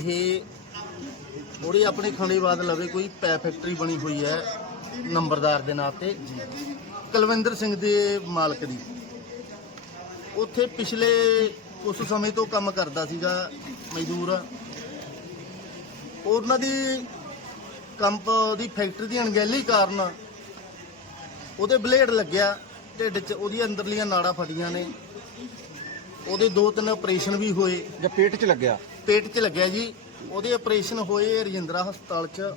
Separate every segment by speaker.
Speaker 1: ਇਹ ਉਹਦੀ ਆਪਣੇ ਖੰਡੇਵਾਦ ਲਵੇ, ਕੋਈ ਪੈ ਫੈਕਟਰੀ ਬਣੀ ਹੋਈ ਹੈ ਨੰਬਰਦਾਰ ਦੇ ਨਾਂ ਤੇ। ਕੁਲਵਿੰਦਰ ਸਿੰਘ ਦੇ ਮਾਲਕ ਦੀ। ਉੱਥੇ ਪਿਛਲੇ ਉਸ ਸਮੇਂ ਤੋਂ ਕੰਮ ਕਰਦਾ ਸੀਗਾ ਮਜ਼ਦੂਰ। ਉਹਨਾਂ ਦੀ ਕੰਪ ਦੀ ਫੈਕਟਰੀ ਦੀ ਅਣਗਹਿਲੀ ਕਾਰਨ ਉਹਦੇ ਬਲੇਡ ਲੱਗਿਆ, ਢਿੱਡ 'ਚ, ਉਹਦੀ ਅੰਦਰਲੀਆਂ ਨਾੜਾਂ ਫਟੀਆਂ ਨੇ। ਉਹਦੇ ਦੋ ਤਿੰਨ ਆਪਰੇਸ਼ਨ ਵੀ ਹੋਏ।
Speaker 2: ਜਾਂ ਪੇਟ 'ਚ ਲੱਗਿਆ?
Speaker 1: ਪੇਟ 'ਚ ਲੱਗਿਆ ਜੀ। ਉਹਦੇ ਆਪਰੇਸ਼ਨ ਹੋਏ ਰਜਿੰਦਰਾ ਹਸਪਤਾਲ 'ਚ।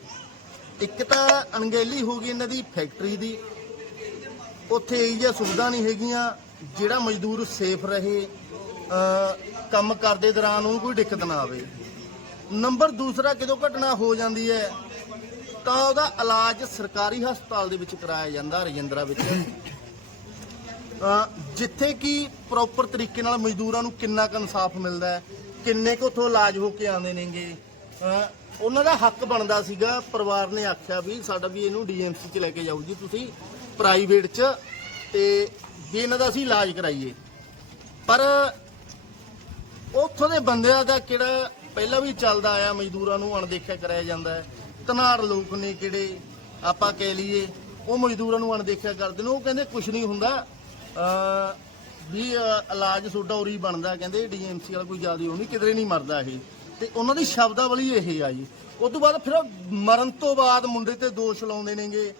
Speaker 1: ਇੱਕ ਤਾਂ ਅਣਗਹਿਲੀ ਹੋ ਗਈ ਇਹਨਾਂ ਦੀ ਫੈਕਟਰੀ ਦੀ। ਉੱਥੇ ਇਹ ਜਿਹੀਆਂ ਸੁਵਿਧਾ ਨਹੀਂ ਹੈਗੀਆਂ। ਜਿਹੜਾ ਮਜ਼ਦੂਰ ਸੇਫ ਰਹੇ ਕੰਮ ਕਰਦੇ ਦੌਰਾਨ ਉਹਨੂੰ ਕੋਈ ਦਿੱਕਤ ਨਾ ਆਵੇ। ਨੰਬਰ ਦੂਸਰਾ ਕਿਦੋਂ ਘਟਨਾ ਹੋ ਜਾਂਦੀ ਹੈ, ਤਾਂ ਉਹਦਾ ਇਲਾਜ ਸਰਕਾਰੀ ਹਸਪਤਾਲ ਦੇ ਵਿੱਚ ਕਰਾਇਆ ਜਾਂਦਾ ਰਜਿੰਦਰਾ ਵਿੱਚ। ਜਿੱਥੇ ਕਿ ਪ੍ਰੋਪਰ ਤਰੀਕੇ ਨਾਲ ਮਜ਼ਦੂਰਾਂ ਨੂੰ ਕਿੰਨਾ ਕੁ ਇਨਸਾਫ ਮਿਲਦਾ ਹੈ। ਕਿੰਨੇ ਕੁ ਉੱਥੋਂ ਇਲਾਜ ਹੋ ਕੇ ਆਉਂਦੇ ਨੇਗੇ? ਉਹਨਾਂ ਦਾ ਹੱਕ ਬਣਦਾ ਸੀਗਾ। ਪਰਿਵਾਰ ਨੇ ਆਖਿਆ ਵੀ ਸਾਡਾ ਵੀ ਇਹਨੂੰ ਡੀਐਮਸੀ ਚ ਲੈ ਕੇ ਜਾਓ ਜੀ ਤੁਸੀਂ, ਪ੍ਰਾਈਵੇਟ ਚ, ਤੇ ਵੀ ਇਹਨਾਂ ਦਾ ਅਸੀਂ ਇਲਾਜ ਕਰਾਈਏ। ਪਰ ਉੱਥੋਂ ਦੇ ਬੰਦਿਆਂ ਦਾ ਕਿਹੜਾ ਪਹਿਲਾਂ ਵੀ ਚੱਲਦਾ ਆਇਆ, ਮਜ਼ਦੂਰਾਂ ਨੂੰ ਅਣਦੇਖਿਆ ਕਰਾਇਆ ਜਾਂਦਾ ਹੈ। ਧਨਾੜ ਲੋਕ ਨੇ ਕਿਹੜੇ, ਆਪਾਂ ਕਹਿ ਲਈਏ, ਉਹ ਮਜ਼ਦੂਰਾਂ ਨੂੰ ਅਣਦੇਖਿਆ ਕਰਦੇ ਨੇ। ਉਹ ਕਹਿੰਦੇ ਕੁਝ ਨਹੀਂ ਹੁੰਦਾ। ਵੀ ਅ, ਇਲਾਜ ਤੁਹਾਡਾ ਉਰੀ ਬਣਦਾ ਕਹਿੰਦੇ ਡੀਐਮਸੀ ਵਾਲਾ ਕੋਈ ਜ਼ਿਆਦਾ ਉਹ ਨਹੀਂ ਕਿਧਰੇ ਨਹੀਂ ਮਰਦਾ ਇਹ। ਤੇ ਉਹਨਾਂ ਦੀ ਸ਼ਬਦਾਵਲੀ ਇਹ ਆ ਜੀ। ਉਸ ਤੋਂ ਬਾਅਦ ਫਿਰ ਉਹ ਮਰਨ ਤੋਂ ਬਾਅਦ ਮੁੰਡੇ ਤੇ ਦੋਸ਼ ਲਾਉਂਦੇ ਨੇਗੇ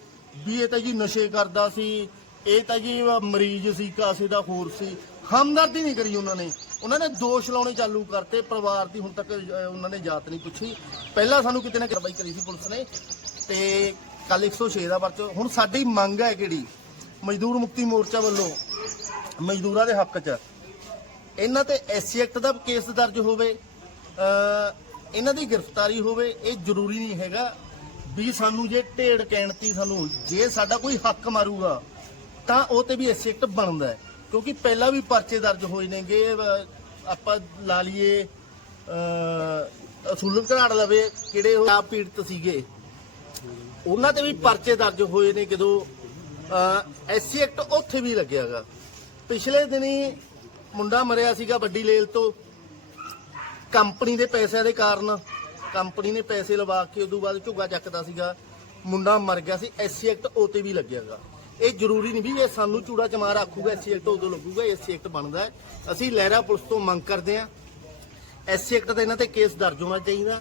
Speaker 1: ਵੀ ਇਹ ਤਾਂ ਜੀ ਨਸ਼ੇ ਕਰਦਾ ਸੀ ਇਹ ਤਾਂ ਜੀ ਮਰੀਜ਼ ਸੀ ਕਾਸੇ ਦਾ ਹੋਰ ਸੀ। ਹਮਦਰਦੀ ਨਹੀਂ ਕਰੀ ਉਹਨਾਂ ਨੇ। ਉਹਨਾਂ ਨੇ ਦੋਸ਼ ਲਾਉਣੇ ਚਾਲੂ ਕਰਤੇ ਪਰਿਵਾਰ ਦੀ ਹੁਣ ਤੱਕ ਅਹ, ਉਹਨਾਂ ਨੇ ਜਾਤ ਨਹੀਂ ਪੁੱਛੀ। ਪਹਿਲਾਂ ਸਾਨੂੰ ਕਿਤੇ ਨਾ ਕਾਰਵਾਈ ਕਰੀ ਸੀ ਪੁਲਿਸ ਨੇ। ਤੇ ਕੱਲ 106 ਦਾ ਪਰਚ ਹੁਣ ਸਾਡੀ ਮੰਗ ਹੈ ਕਿਹੜੀ? ਮਜ਼ਦੂਰ ਮੁਕਤੀ ਮੋਰਚਾ ਵੱਲੋਂ ਮਜ਼ਦੂਰਾਂ ਦੇ ਹੱਕ 'ਚ। ਇਹਨਾਂ ਤੇ ਐਸਸੀ ਐਕਟ ਦਾ ਕੇਸ ਦਰਜ ਹੋਵੇ ਇਹਨਾਂ ਦੀ ਗ੍ਰਿਫਤਾਰੀ ਹੋਵੇ, ਇਹ ਜ਼ਰੂਰੀ ਨਹੀਂ ਹੈਗਾ ਵੀ ਸਾਨੂੰ ਜੇ ਢੇੜ ਕਹਿਣਤੀ ਸਾਨੂੰ, ਜੇ ਸਾਡਾ ਕੋਈ ਹੱਕ ਮਾਰੂਗਾ, ਤਾਂ ਉਹ ਤੇ ਵੀ ਐਸਸੀ ਐਕਟ ਬਣਦਾ ਹੈ। ਕਿਉਂਕਿ ਪਹਿਲਾਂ ਵੀ ਪਰਚੇ ਦਰਜ ਹੋਏ ਨੇਗੇ ਆਪਾਂ ਲਾ ਲਈਏ, ਅਹ ਅਸੂਲਨ ਘਰਾੜ ਲਵੇ, ਕਿਹੜੇ ਉਹ ਆਪ ਪੀੜਤ ਸੀਗੇ। ਉਹਨਾਂ ਤੇ ਵੀ ਪਰਚੇ ਦਰਜ ਹੋਏ ਨੇ ਜਦੋਂ ਐਸਸੀ ਐਕਟ ਉੱਥੇ ਵੀ ਲੱਗਿਆਗਾ। ਪਿਛਲੇ ਦਿਨੀ ਮੁੰਡਾ ਮਰਿਆ ਸੀਗਾ ਵੱਡੀ ਲੇਲ ਤੋਂ। ਕੰਪਨੀ ਦੇ ਪੈਸਿਆਂ ਦੇ ਕਾਰਨ, ਕੰਪਨੀ ਨੇ ਪੈਸੇ ਲਵਾ ਕੇ ਉਦੋਂ ਬਾਅਦ ਝੁੱਗਾ ਚੱਕਦਾ ਸੀਗਾ। ਮੁੰਡਾ ਮਰ ਗਿਆ ਸੀ ਐਸਸੀ ਐਕਟ ਉਹ 'ਤੇ ਵੀ ਲੱਗਿਆਗਾ। ਇਹ ਜ਼ਰੂਰੀ ਨਹੀਂ ਵੀ ਇਹ ਸਾਨੂੰ ਚੂੜਾ ਚਮਾਰ ਆਖੂਗਾ ਐਸਸੀ ਐਕਟ ਉਦੋਂ ਲੱਗੂਗਾ ਐਸਸੀ ਐਕਟ ਬਣਦਾ ਅਸੀਂ ਲਹਿਰਾ ਪੁਲਿਸ ਤੋਂ ਮੰਗ ਕਰਦੇ ਹਾਂ ਐਸਸੀ ਐਕਟ ਦਾ ਇਹਨਾਂ ਤੇ ਕੇਸ ਦਰਜ ਹੋਣਾ ਚਾਹੀਦਾ।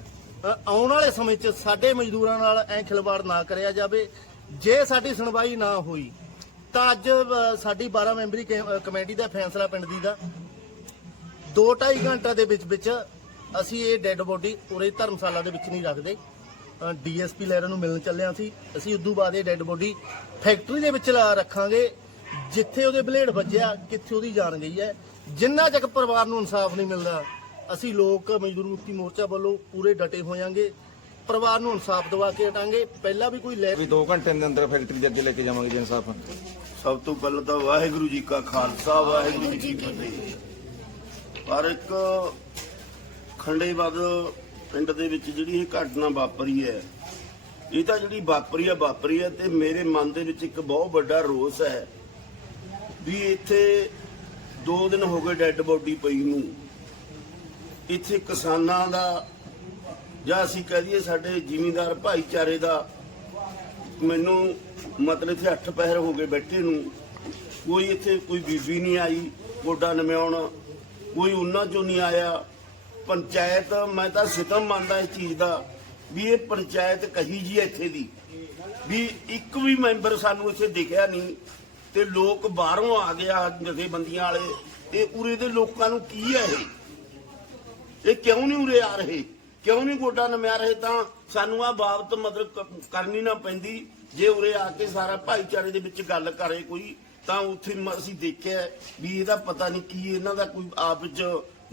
Speaker 1: ਆਉਣ ਵਾਲੇ ਸਮੇਂ 'ਚ ਸਾਡੇ ਮਜ਼ਦੂਰਾਂ ਨਾਲ ਐ ਖਿਲਵਾੜ ਨਾ ਕਰਿਆ ਜਾਵੇ। ਜੇ ਸਾਡੀ ਸੁਣਵਾਈ ਨਾ ਹੋਈ ਤਾਂ ਅੱਜ ਸਾਡੀ 12 ਮੈਂਬਰੀ ਕਮੇਟੀ ਦਾ ਫੈਸਲਾ ਪਿੰਡ ਦੀ ਦਾ। 2.5 ਘੰਟਾ ਦੇ ਵਿੱਚ ਵਿੱਚ ਅਸੀਂ ਇਹ ਡੈੱਡ ਬੋਡੀ ਉਰੇ ਧਰਮਸ਼ਾਲਾ ਦੇ ਵਿੱਚ ਨਹੀਂ ਰੱਖਦੇ। ਡੀਐਸਪੀ ਲਹਿਰਾਂ ਨੂੰ ਮਿਲਣ ਚੱਲਿਆ ਸੀ ਅਸੀਂ। ਅਸੀਂ ਉਦੋਂ ਬਾਅਦ ਇਹ ਡੈੱਡ ਬੋਡੀ ਫੈਕਟਰੀ ਦੇ ਵਿੱਚ ਰੱਖਾਂਗੇ, ਜਿੱਥੇ ਉਹਦੇ ਬਲੇਡ ਵੱਜਿਆ ਕਿੱਥੇ ਉਹਦੀ ਜਾਨ ਗਈ ਹੈ। ਜਿੰਨਾ ਚੱਕ ਪਰਿਵਾਰ ਨੂੰ ਇਨਸਾਫ ਨਹੀਂ ਮਿਲਦਾ, ਅਸੀਂ ਲੋਕ ਮਜ਼ਦੂਰ ਮੁਕਤੀ ਮੋਰਚਾ ਵੱਲੋਂ ਪੂਰੇ ਡਟੇ ਹੋਵਾਂਗੇ ਪਰਿਵਾਰ ਨੂੰ ਇਨਸਾਫ ਦਿਵਾ ਕੇ ਹਟਾਂਗੇ। ਪਹਿਲਾਂ ਵੀ ਕੋਈ ਲੈ
Speaker 2: ਵੀ 2 ਘੰਟੇ ਦੇ ਅੰਦਰ ਫੈਕਟਰੀ ਦੇ ਅੱਗੇ ਲੈ ਕੇ ਜਾਵਾਂਗੇ ਜੀ ਇਨਸਾਫ।
Speaker 3: ਸਭ ਤੋਂ ਪਹਿਲਾਂ ਤਾਂ ਵਾਹਿਗੁਰੂ ਜੀ ਕਾ ਖਾਲਸਾ, ਵਾਹਿਗੁਰੂ ਜੀ ਕੀ ਫਤਿਹ। ਪਰ ਇੱਕ ਖੰਡੇਬਾਦ ਪਿੰਡ ਦੇ ਵਿੱਚ ਜਿਹੜੀ ਇਹ ਘਟਨਾ ਵਾਪਰੀ ਹੈ, ਇਹ ਤਾਂ ਜਿਹੜੀ ਵਾਪਰੀ ਹੈ ਵਾਪਰੀ ਹੈ ਤੇ ਮੇਰੇ ਮਨ ਦੇ ਵਿੱਚ ਇੱਕ ਬਹੁਤ ਵੱਡਾ ਰੋਸ ਹੈ ਵੀ ਇੱਥੇ 2 ਦਿਨ ਹੋ ਗਏ ਡੈੱਡ ਬੋਡੀ ਪਈ ਨੂੰ। ਇੱਥੇ ਕਿਸਾਨਾਂ ਦਾ ਜਾਂ ਅਸੀਂ ਕਹਿ ਦਈਏ ਸਾਡੇ ਜ਼ਿਮੀਂਦਾਰ ਭਾਈਚਾਰੇ ਦਾ ਮੈਨੂੰ ਮਤਲਬ ਇੱਥੇ 8 ਪਹਿਰ ਹੋ ਗਏ ਬੈਠੇ ਨੂੰ। ਕੋਈ ਇੱਥੇ ਕੋਈ ਬੀਬੀ ਨਹੀਂ ਆਈ, ਗੋਡਾ ਨਮਿਆਉਣ। ਕੋਈ ਉਹਨਾਂ ਚੋਂ ਨਹੀਂ ਆਇਆ। ਪੰਚਾਇਤ, ਮੈਂ ਤਾਂ ਸਿਤਮ ਮੰਨਦਾ ਇਸ ਚੀਜ਼ ਦਾ ਵੀ ਇਹ ਪੰਚਾਇਤ ਕਹੀ ਜੀ ਹੈ ਇੱਥੇ ਦੀ। ਵੀ ਇੱਕ ਵੀ ਮੈਂਬਰ ਸਾਨੂੰ ਇੱਥੇ ਦਿਖਿਆ ਨਹੀਂ ਤੇ ਲੋਕ ਬਾਹਰੋਂ ਆ ਗਿਆ ਜਥੇਬੰਦੀਆਂ ਵਾਲੇ। ਤੇ ਉਰੇ ਦੇ ਲੋਕਾਂ ਨੂੰ ਕੀ ਹੈ ਇਹ? ਇਹ ਕਿਉਂ ਨਹੀਂ ਉਰੇ ਆ ਰਹੇ? ਕਿਉਂ ਨਹੀਂ ਗੋਡਾ ਨਮਿਆ ਰਹੇ ਤਾਂ ਸਾਨੂੰ ਆ ਬਾਬਤ ਮਤਲਬ ਕਰਨੀ ਨਾ ਪੈਂਦੀ। ਜੇ ਉਰੇ ਆ ਕੇ ਸਾਰਾ ਭਾਈਚਾਰੇ ਦੇ ਵਿੱਚ ਗੱਲ ਕਰੇ ਕੋਈ ਤਾਂ ਉੱਥੇ ਅਸੀਂ ਦੇਖਿਆ ਵੀ ਇਹਦਾ ਪਤਾ ਨਹੀਂ ਕੀ ਇਹਨਾਂ ਦਾ ਕੋਈ ਆਪ ਵਿੱਚ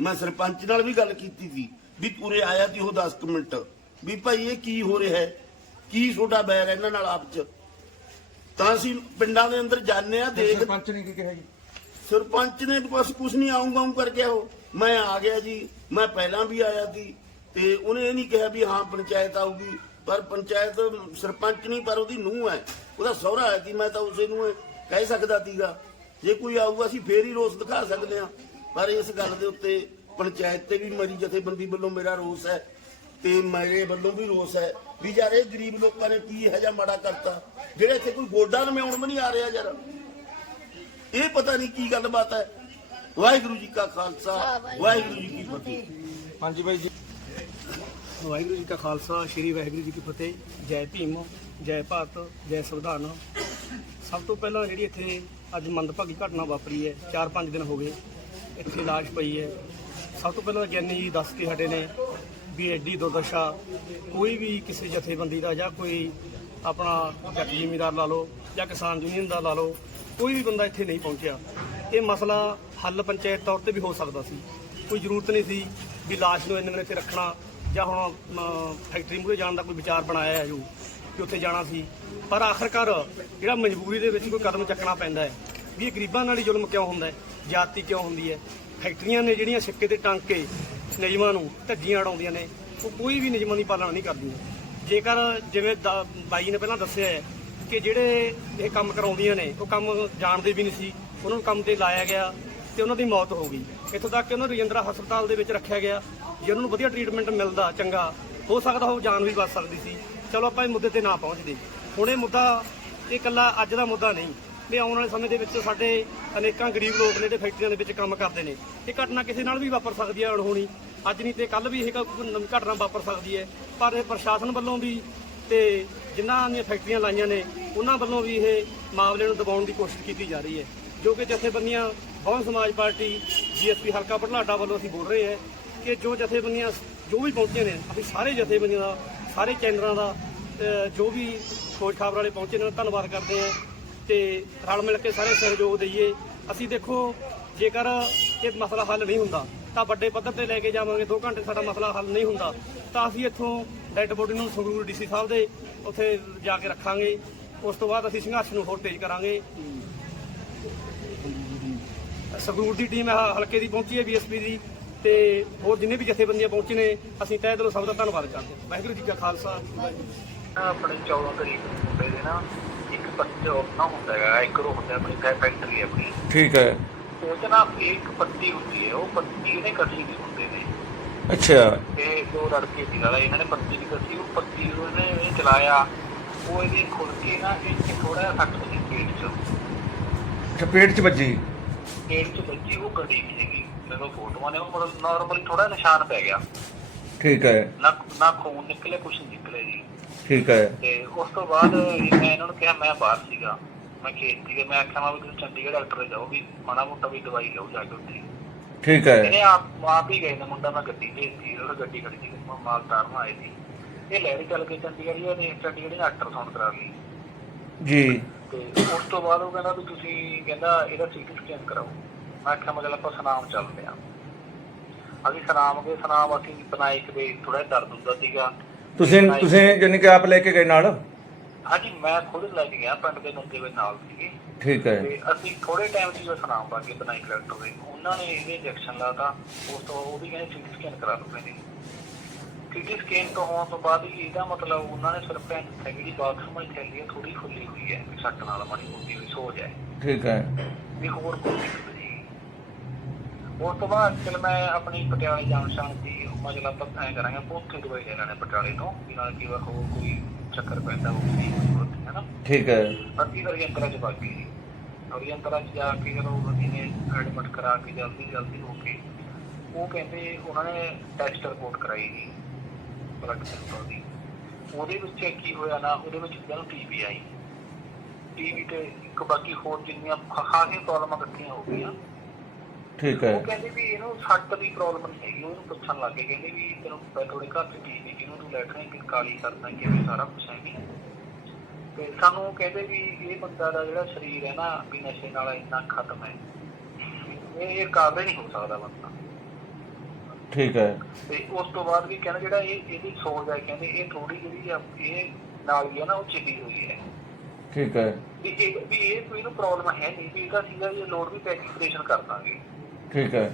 Speaker 3: ਮੈਂ ਸਰਪੰਚ ਨਾਲ ਵੀ ਗੱਲ ਕੀਤੀ ਸੀ ਵੀ ਉਰੇ ਆਇਆ ਸੀ ਉਹ 10 ਕੁ ਮਿੰਟ। ਵੀ ਭਾਈ ਇਹ ਕੀ ਹੋ ਰਿਹਾ ਹੈ? ਕੀ ਤੁਹਾਡਾ ਬੈਰ ਇਹਨਾਂ ਨਾਲ ਆਪ ਚ? ਤਾਂ ਅਸੀਂ ਪਿੰਡਾਂ ਦੇ ਅੰਦਰ ਜਾਂਦੇ ਆ ਦੇਖ
Speaker 2: ਸਰਪੰਚ ਨੇ ਕੀ ਕਿਹਾ ਜੀ?
Speaker 3: ਸਰਪੰਚ ਨੇ ਬਸ ਕੁਝ ਨਹੀਂ ਆਉਂਗਾ ਆਉਂ ਕਰਕੇ ਉਹ। ਮੈਂ ਆ ਗਿਆ ਜੀ ਮੈਂ ਪਹਿਲਾਂ ਵੀ ਆਇਆ ਸੀ। ਤੇ ਉਹਨੇ ਇਹ ਨਹੀਂ ਕਿਹਾ ਵੀ ਹਾਂ ਪੰਚਾਇਤ ਆਊਗੀ ਪਰ ਪੰਚਾਇਤ ਸਰਪੰਚ ਨਹੀਂ ਪਰ ਉਹਦੀ ਨੂੰਹ ਹੈ। ਉਹਦਾ ਸਹੁਰਾ ਹੈ ਕਿ ਮੈਂ ਤਾਂ ਉਸੇ ਨੂੰ ਕਹਿ ਸਕਦਾ ਸੀਗਾ। ਜੇ ਕੋਈ ਆਊਗਾ ਅਸੀਂ ਫੇਰ ਹੀ ਰੋਸ ਦਿਖਾ ਸਕਦੇ ਹਾਂ। ਪਰ ਇਸ ਗੱਲ ਦੇ ਉੱਤੇ ਪੰਚਾਇਤ ਤੇ ਵੀ ਮੇਰੀ ਜਥੇਬੰਦੀ ਵੱਲੋਂ ਮੇਰਾ ਰੋਸ ਹੈ ਤੇ ਮੇਰੇ ਵੱਲੋਂ ਵੀ ਰੋਸ ਹੈ ਵੀ ਯਾਰ ਇਹ ਗਰੀਬ ਲੋਕਾਂ ਨੇ ਕੀ ਇਹੋ ਜਿਹਾ ਮਾੜਾ ਕਰਤਾ। ਜਿਹੜੇ ਇੱਥੇ ਕੋਈ ਗੋਡਾ ਨਮਿਆਉਣ ਵੀ ਨਹੀਂ ਆ ਰਿਹਾ ਯਾਰ। ਇਹ ਪਤਾ ਨਹੀਂ ਕੀ ਗੱਲਬਾਤ ਹੈ। ਵਾਹਿਗੁਰੂ ਜੀ ਕਾ ਖਾਲਸਾ ਵਾਹਿਗੁਰੂ ਜੀ ਕੀ ਫਤਿਹ।
Speaker 2: ਹਾਂਜੀ ਬਾਈ ਜੀ।
Speaker 4: ਵਾਹਿਗੁਰੂ ਜੀ ਕਾ ਖਾਲਸਾ, ਸ੍ਰੀ ਵਾਹਿਗੁਰੂ ਜੀ ਕੀ ਫਤਿਹ। ਜੈ ਭੀਮ, ਜੈ ਭਾਰਤ, ਜੈ ਸੰਵਿਧਾਨ। ਸਭ ਤੋਂ ਪਹਿਲਾਂ ਜਿਹੜੀ ਇੱਥੇ ਅੱਜ ਮੰਦਭਾਗੀ ਘਟਨਾ ਵਾਪਰੀ ਹੈ 4-5 ਦਿਨ ਹੋ ਗਏ, ਇੱਥੇ ਲਾਸ਼ ਪਈ ਹੈ। ਸਭ ਤੋਂ ਪਹਿਲਾਂ ਗਿਆਨੀ ਜੀ ਦੱਸ ਕੇ ਹਟੇ ਨੇ ਵੀ ਐਡੀ ਦੁਰਦਸ਼ਾ, ਕੋਈ ਵੀ ਕਿਸੇ ਜਥੇਬੰਦੀ ਦਾ ਜਾਂ ਕੋਈ ਆਪਣਾ ਜੱਟ ਜ਼ਿਮੀਦਾਰ ਲਾ ਲਓ ਜਾਂ ਕਿਸਾਨ ਯੂਨੀਅਨ ਦਾ ਲਾ ਲਓ, ਕੋਈ ਵੀ ਬੰਦਾ ਇੱਥੇ ਨਹੀਂ ਪਹੁੰਚਿਆ। ਇਹ ਮਸਲਾ ਹੱਲ ਪੰਚਾਇਤ ਤੌਰ ਤੇ ਵੀ ਹੋ ਸਕਦਾ ਸੀ। ਕੋਈ ਜ਼ਰੂਰਤ ਨਹੀਂ ਸੀ ਵੀ ਲਾਸ਼ ਨੂੰ ਇੰਨੇ ਦਿਨ ਇੱਥੇ ਰੱਖਣਾ। ਜਾਂ ਹੁਣ ਫੈਕਟਰੀ ਮੂਹਰੇ ਜਾਣ ਦਾ ਕੋਈ ਵਿਚਾਰ ਬਣਾਇਆ ਹੈ ਜੋ ਕਿ ਉੱਥੇ ਜਾਣਾ ਸੀ। ਪਰ ਆਖਰਕਾਰ ਜਿਹੜਾ ਮਜਬੂਰੀ ਦੇ ਵਿੱਚ ਕੋਈ ਕਦਮ ਚੱਕਣਾ ਪੈਂਦਾ ਹੈ, ਵੀ ਇਹ ਗਰੀਬਾਂ ਨਾਲ ਹੀ ਜ਼ੁਲਮ ਕਿਉਂ ਹੁੰਦਾ ਹੈ, ਜਾਤੀ ਕਿਉਂ ਹੁੰਦੀ ਹੈ? ਫੈਕਟਰੀਆਂ ਨੇ ਜਿਹੜੀਆਂ ਸਿੱਕੇ ਤੇ ਟੰਗ ਕੇ ਨਿਯਮਾਂ ਨੂੰ ਧੱਜੀਆਂ ਉਡਾਉਂਦੀਆਂ ਨੇ, ਉਹ ਕੋਈ ਵੀ ਨਿਯਮਾਂ ਦੀ ਪਾਲਣਾ ਨਹੀਂ ਕਰਦੀਆਂ। ਜੇਕਰ ਜਿਵੇਂ ਦਾ- ਬਾਈ ਨੇ ਪਹਿਲਾਂ ਦੱਸਿਆ ਹੈ ਕਿ ਜਿਹੜੇ ਇਹ ਕੰਮ ਕਰਾਉਂਦੀਆਂ ਨੇ, ਉਹ ਕੰਮ ਜਾਣਦੇ ਵੀ ਨਹੀਂ ਸੀ, ਉਹਨਾਂ ਨੂੰ ਕੰਮ ਤੇ ਲਾਇਆ ਗਿਆ ਤੇ ਉਹਨਾਂ ਦੀ ਮੌਤ ਹੋ ਗਈ। ਇੱਥੋਂ ਤੱਕ ਕਿ ਉਹਨਾਂ ਨੂੰ ਰਜਿੰਦਰਾ ਹਸਪਤਾਲ ਦੇ ਵਿੱਚ ਰੱਖਿਆ ਗਿਆ। ਜੇ ਉਹਨਾਂ ਨੂੰ ਵਧੀਆ ਟ੍ਰੀਟਮੈਂਟ ਮਿਲਦਾ, ਚੰਗਾ, ਹੋ ਸਕਦਾ ਉਹ ਜਾਨ ਵੀ ਬਚ ਸਕਦੀ ਸੀ। ਚਲੋ ਆਪਾਂ ਇਹ ਮੁੱਦੇ ਤੇ ਨਾ ਪਹੁੰਚਦੇ। ਹੁਣ ਇਹ ਮੁੱਦਾ, ਇਹ ਇਕੱਲਾ ਅੱਜ ਦਾ ਮੁੱਦਾ ਨਹੀਂ। ਵੀ ਆਉਣ ਵਾਲੇ ਸਮੇਂ ਦੇ ਵਿੱਚ ਸਾਡੇ ਅਨੇਕਾਂ ਗਰੀਬ ਲੋਕ ਨੇ ਜਿਹੜੇ ਫੈਕਟਰੀਆਂ ਦੇ ਵਿੱਚ ਕੰਮ ਕਰਦੇ ਨੇ। ਇਹ ਘਟਨਾ ਕਿਸੇ ਨਾਲ ਵੀ ਵਾਪਰ ਸਕਦੀ ਹੈ ਅਣਹੋਣੀ ਅੱਜ ਨਹੀਂ ਤੇ ਕੱਲ ਵੀ ਇਹ ਘਟਨਾ ਵਾਪਰ ਸਕਦੀ ਹੈ। ਪਰ ਇਹ ਪ੍ਰਸ਼ਾਸਨ ਵੱਲੋਂ ਵੀ ਤੇ ਜਿਨ੍ਹਾਂ ਨੇ ਫੈਕਟਰੀਆਂ ਲਾਈਆਂ ਨੇ, ਉਹਨਾਂ ਵੱਲੋਂ ਵੀ ਇਹ ਮਾਮਲੇ ਨੂੰ ਦਬਾਉਣ ਦੀ ਕੋਸ਼ਿਸ਼ ਕੀਤੀ ਜਾ ਰਹੀ ਹੈ। ਜੋ ਕਿ ਜਥੇਬੰਦੀਆਂ ਬਹੁਨ ਸਮਾਜ ਪਾਰਟੀ ਜੀਐਸਪੀ ਹਲਕਾ ਬਰਲਾਡਾ ਵੱਲੋਂ ਅਸੀਂ ਬੋਲ ਰਹੇ ਹਾਂ। ਕਿ ਜੋ ਜਥੇਬੰਦੀਆਂ ਜੋ ਵੀ ਪਹੁੰਚੇ ਨੇ, ਅਸੀਂ ਸਾਰੇ ਜਥੇਬੰਦੀਆਂ ਦਾ, ਸਾਰੇ ਕੇਂਦਰਾਂ ਦਾ ਜੋ ਵੀ ਖੋਜ ਖਬਰ ਵਾਲੇ ਪਹੁੰਚੇ ਨੇ ਧੰਨਵਾਦ ਕਰਦੇ ਹਾਂ ਤੇ ਰਲ ਮਿਲ ਕੇ ਸਾਰੇ ਸਹਿਯੋਗ ਦਈਏ। ਅਸੀਂ ਦੇਖੋ, ਜੇਕਰ ਇਹ ਮਸਲਾ ਹੱਲ ਨਹੀਂ ਹੁੰਦਾ, ਤਾਂ ਵੱਡੇ ਪੱਧਰ ਤੇ ਲੈ ਕੇ ਜਾਵਾਂਗੇ 2 ਘੰਟੇ ਸਾਡਾ ਮਸਲਾ ਹੱਲ ਨਹੀਂ ਹੁੰਦਾ, ਤਾਂ ਅਸੀਂ ਇੱਥੋਂ ਡੈੱਡ ਬੋਡੀ ਨੂੰ ਸੰਗਰੂਰ ਡੀਸੀ ਸਾਹਿਬ ਦੇ ਉੱਥੇ ਜਾ ਕੇ ਰੱਖਾਂਗੇ। ਉਸ ਤੋਂ ਬਾਅਦ ਅਸੀਂ ਸੰਘਰਸ਼ ਨੂੰ ਹੋਰ ਤੇਜ਼ ਕਰਾਂਗੇ। ਸੰਗਰੂਰ ਦੀ ਟੀਮ ਹਲਕੇ ਦੀ ਪਹੁੰਚੀ ਹੈ ਬੀਐਸਪੀ ਦੀ। ਤੇ ਹੋਰ ਜਿੰਨੇ ਵੀ ਜਥੇਬੰਦੀਆਂ ਪਹੁੰਚੇ ਨੇ ਅਸੀਂ ਤਹਿ ਦਿਲੋਂ ਸਭ ਦਾ ਧੰਨਵਾਦ ਕਰਦੇ ਹਾਂ। ਵਾਹਿਗੁਰੂ ਜੀ ਕਾ ਖਾਲਸਾ।
Speaker 5: ਆਪਣੇ 14 ਤਰੀਕ ਨੂੰ ਮੁੰਡੇ ਦੇ ਨਾ ਇੱਕ ਬੱਚਾ ਆਪਣਾ ਹੁੰਦਾ ਹੈਗਾ ਇੱਕ ਰੋ ਹੁੰਦਾ ਆਪਣੀ ਫੈ- ਫੈਕਟਰੀ ਆਪਣੀ।
Speaker 2: ਠੀਕ ਹੈ।
Speaker 5: ਉਹ ਚ ਨਾ ਇੱਕ ਪੱਤੀ ਹੁੰਦੀ ਹੈ ਉਹ ਪੱਤੀ ਇਹਨੇ ਕੱਢੀ ਨਹੀਂ ਹੁੰਦੇ ਨੇ।
Speaker 2: ਅੱਛਾ।
Speaker 5: ਤੇ ਦੋ ਲੜਕੇ ਸੀ ਨਾਲ ਇਹਨਾਂ ਨੇ ਪੱਤੀ ਨਹੀਂ ਕੱਢੀ ਉਹ ਪੱਤੀ ਨੂੰ ਇਹਨੇ ਇਹ ਚਲਾਇਆ ਉਹ ਇਹਦੇ ਖੁੱਲ ਕੇ ਨਾ ਇਹ ਥੋੜਾ ਜਿਹਾ ਸੱਟ ਸੀ ਪੇਟ 'ਚ।
Speaker 2: ਅੱਛਾ ਪੇਟ 'ਚ ਵੱਜੀ।
Speaker 5: ਪੇਟ 'ਚ ਵੱਜੀ ਉਹ ਗੜੀ ਨਹੀਂ ਹੈਗੀ ਜਦੋਂ ਫੋਟੋਆਂ ਨੇ ਉਹ ਮਤਲਬ ਨਾਰਮਲੀ ਥੋੜਾ ਨਿਸ਼ਾਨ ਪੈ ਗਿਆ।
Speaker 2: ਠੀਕ ਹੈ।
Speaker 5: ਨਾ ਨਾ ਖੂਨ ਨਿਕਲੇ ਨਹੀਂ ਨਿਕਲੇ ਜੀ।
Speaker 2: ਠੀਕ ਹੈ।
Speaker 5: ਤੇ ਉਸ ਤੋਂ ਬਾਅਦ ਇਹ ਮੈਂ ਇਹਨਾਂ ਨੂੰ ਕਿਹਾ ਮੈਂ ਬਾਹਰ ਸੀਗਾ। ਮੈਂ ਖੇਤ ਸੀਗਾ ਮੈਂ ਆਖਿਆ ਮੈਂ ਵੀ ਤੁਸੀਂ ਚੰਡੀਗੜ੍ਹ ਡਾਕਟਰ ਜਾਓ ਵੀ ਮਾੜਾ ਮੋਟਾ ਵੀ ਦਵਾਈ ਲਓ ਜਾ ਕੇ ਉੱਥੇ।
Speaker 2: ਠੀਕ ਹੈ।
Speaker 5: ਇਹਨੇ ਆਪ ਆਪ ਹੀ ਗਏ ਨੇ ਮੁੰਡਾ ਮੈਂ ਗੱਡੀ ਭੇਜਤੀ ਉਹ ਗੱਡੀ ਖੜੀ ਸੀ ਮੈਂ ਮਾਲ ਤਾਰਨ ਆਏ ਸੀ। ਇਹ ਲੈ ਕੇ ਚੱਲ ਕੇ ਚੰਡੀਗੜ੍ਹ ਇਹਨੇ ਚੰਡੀਗੜ੍ਹ ਨੇ ਅਲਟਰਾਸਾਊਂਡ ਕਰਾ ਲਈ।
Speaker 2: ਜੀ।
Speaker 5: ਤੇ ਉਸ ਤੋਂ ਬਾਅਦ ਉਹ ਕਹਿੰਦਾ ਵੀ ਤੁਸੀਂ ਕਹਿੰਦਾ ਇਹਦਾ ਸੀਟੀ ਸਕੈਨ ਕਰਾਓ। ਮੈਂ ਆਖਿਆ ਮਤਲਬ ਆਪਾਂ ਸਨਾਮ ਚੱਲਦੇ ਆ। ਅਸੀਂ ਸਨਾਮ ਗਏ ਸਨਾਮ ਅਸੀਂ ਬਨਾਇਕ ਦੇ ਥੋੜਾ ਦਰਦ ਹੁੰਦਾ ਸੀਗਾ।
Speaker 2: ਤੁਸੀਂ
Speaker 5: ਬਨਾਇਕ-
Speaker 2: ਤੁਸੀਂ ਜਾਨੀ ਕਿ ਆਪ ਲੈ ਕੇ ਗਏ ਨਾਲ?
Speaker 5: ਹਾਂਜੀ ਮੈਂ ਖੁਦ ਲੈ ਕੇ ਗਿਆ ਪਿੰਡ ਦੇ ਬੰਦੇ ਵੀ ਨਾਲ ਸੀਗੇ।
Speaker 2: ਠੀਕ ਹੈ।
Speaker 5: ਤੇ ਅਸੀਂ ਥੋੜੇ ਟਾਈਮ ਦੀ ਜੋ ਸੁਨਾਮ ਪਾ ਕੇ ਬਣਾਈ ਕਰੈਕਟਰ ਦੇ ਉਹਨਾਂ ਨੇ ਇਹਦੇ ਇੰਜੈਕਸ਼ਨ ਲਾਤਾ ਉਸ ਤੋਂ ਉਹ ਵੀ ਕਹਿੰਦੇ ਸੀਟੀ ਸਕੈਨ ਕਰਾ ਲਓ ਕਹਿੰਦੇ ਸੀਟੀ ਸਕੈਨ ਤੋਂ ਹੋਣ ਤੋਂ ਬਾਅਦ ਹੀ ਇਹਦਾ ਮਤਲਬ ਉਹਨਾਂ ਨੇ ਸਿਰਫ ਐਂ ਕਿ ਜਿਹੜੀ ਬਾਥਰੂਮ ਵਿੱਚ ਥੈਲੀ ਹੈ ਥੋੜੀ ਖੁੱਲੀ ਹੋਈ ਹੈ ਸੱਟ ਨਾਲ ਮਾੜੀ ਮੋਟੀ ਹੋਈ ਸੋ ਜਾਏ।
Speaker 2: ਠੀਕ ਹੈ।
Speaker 5: ਵੀ ਹੋਰ ਕੋਈ ਉਸ ਤੋਂ ਬਾਅਦ ਚਲ ਮੈਂ ਆਪਣੀ ਪਟਿਆਲੇ ਜਾਣ ਸ਼ਾਨ ਦੀ ਮਤਲਬ ਆਪਾਂ ਐਂ ਕਰਾਂਗੇ ਆਪਾਂ ਉੱਥੇ ਦਵਾਈ ਲੈ ਲੈਣੇ ਪਟਿਆਲੇ ਤੋਂ ਵੀ ਨਾਲ ਕੀ ਹੋਰ ਕੋਈ ਚੱਕਰ ਪੈਂਦਾ ਹੋਊਗੀ ਹੈ ਨਾ
Speaker 2: ਠੀਕ ਹੈ।
Speaker 5: ਅੱਧੀ ਰਜਿੰਦਰਾ ਚ ਬਾਕੀ ਸੀ ਰਜਿੰਦਰਾ ਚ ਜਾ ਕੇ ਜਦੋਂ ਉਹਦੀ ਨੇ ਐਡਮਿਟ ਕਰਾ ਕੇ ਜਲਦੀ ਜਲਦੀ ਹੋ ਕੇ ਉਹ ਕਹਿੰਦੇ ਉਹਨਾਂ ਨੇ ਟੈਸਟ ਰਿਪੋਰਟ ਕਰਾਈ ਜੀ ਬਲੱਡ ਸੈਂਪਲ ਦੀ। ਉਹਦੇ ਵਿੱਚ ਕੀ ਹੋਇਆ ਨਾ ਉਹਦੇ ਵਿੱਚ ਜਦੋਂ ਟੀਬੀ ਆਈ। ਟੀਬੀ ਤੇ ਇੱਕ ਬਾਕੀ ਹੋਰ ਜਿੰਨੀਆਂ ਖਾਸੀਆਂ ਪ੍ਰੋਬਲਮਾਂ ਇਕੱਠੀਆਂ ਹੋ ਗਈਆਂ।
Speaker 2: ਠੀਕ ਹੈ।
Speaker 5: ਉਹ ਕਹਿੰਦੇ ਵੀ ਇਹਨੂੰ ਸੱਟ ਦੀ ਪ੍ਰੋਬਲਮ ਹੈਗੀ ਉਹਨੂੰ ਪੁੱਛਣ ਲੱਗੇ ਕਹਿੰਦੇ ਵੀ ਤੈਨੂੰ ਤੁਹਾਡੇ ਘਰ ਚ ਟੀਵੀ ਜਿਹਨੂੰ ਤੂੰ ਲੈਟਰਿੰਗ ਕਿ ਕਾਲੀ ਕਰਦਾ ਕਿ ਸਾਰਾ ਕੁਝ ਹੈ ਨਹੀਂ। ਤੇ ਸਾਨੂੰ ਕਹਿੰਦੇ ਵੀ ਇਹ ਬੰਦਾ ਦਾ ਜਿਹੜਾ ਸਰੀਰ ਹੈ ਨਾ ਵੀ ਨਸ਼ੇ ਨਾਲ ਇੰਨਾ ਖਤਮ ਹੈ। ਇਹ ਇਹ ਕਾਬਲ ਨਹੀਂ ਹੋ ਸਕਦਾ ਬੰਦਾ।
Speaker 2: ਠੀਕ ਹੈ।
Speaker 5: ਤੇ ਉਸ ਤੋਂ ਬਾਅਦ ਵੀ ਕਹਿੰਦਾ ਜਿਹੜਾ ਇਹ ਇਹਦੀ ਸੋਚ ਹੈ ਕਹਿੰਦੇ ਇਹ ਥੋੜੀ ਜਿਹੜੀ ਆ ਇਹ ਨਾਲੀ ਹੈ ਨਾ ਉਹ ਚਿੱਟੀ ਹੋਈ ਹੈ।
Speaker 2: ਠੀਕ ਹੈ।
Speaker 5: ਵੀ ਇਹ ਵੀ ਇਹ ਕੋਈ ਨੂੰ ਪ੍ਰੋਬਲਮ ਹੈ ਨਹੀਂ ਵੀ ਇਹਦਾ ਸੀਗਾ ਇਹ ਲੋਡ ਵੀ ਪੈਕਿੰਗ ਕਰ ਦਾਂਗੇ।
Speaker 2: ਠੀਕ ਹੈ।